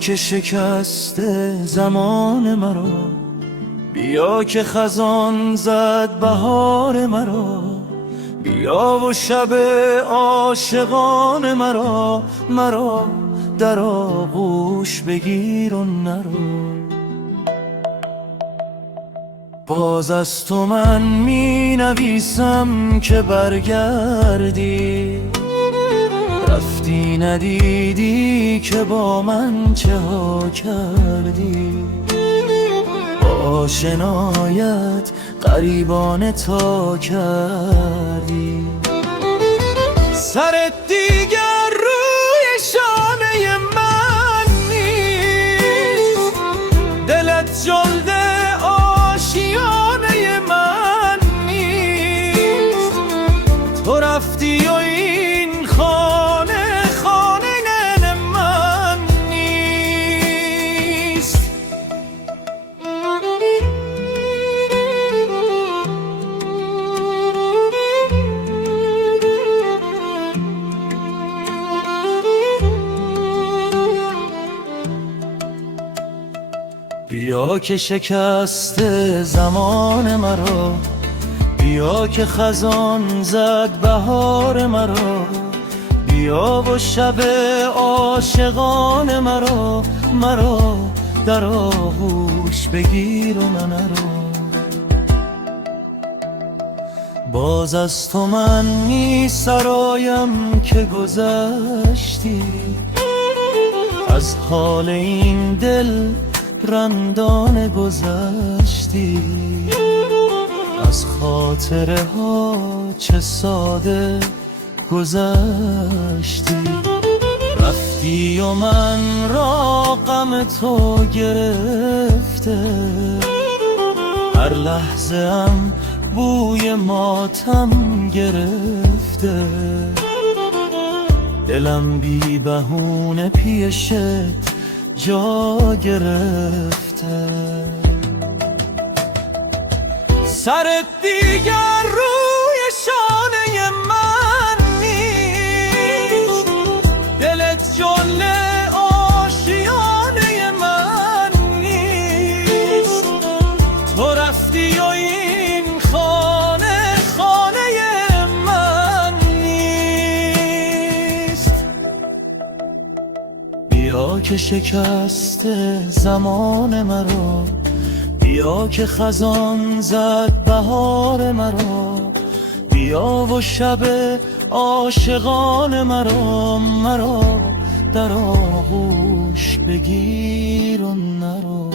که شکست زمان مرا، بیا که خزان زد بهار مرا، بیا و شب عاشقان مرا در آغوش بگیر و نرو. باز از تو من می نویسم که برگردی، رفتی ندیدی که با من چه ها کردی. با آشنایت غریبانه تا کردی، سرت دیگر روی شانه من نیست، دلت جلده آشیانه من نیست. تو رفتی و این خانه من نیست. بیا که شکست زمان مرا، بیا که خزان زد بهار مرا، بیا و شب عاشقان مرا در آغوش بگیر و نرو. باز از تو من می سرایم که گذشتی، از حال این دل رندانه گذشتی. از خاطره ها چه ساده گذشتی، رفتی و من را غم تو گرفته. هر لحظه ام بوی ماتم گرفته، دلم بی بهونه پیشت جا گرفته. سرت دیگر روی شانه من نیست، دلت جله آشیانه من نیست. تو رفتی و این خانه من نیست. بیا که شکست زمان مرا، بیا که خزان زد بهار مرا، بیا و شب عاشقان مرا در آغوش بگیر و نرو.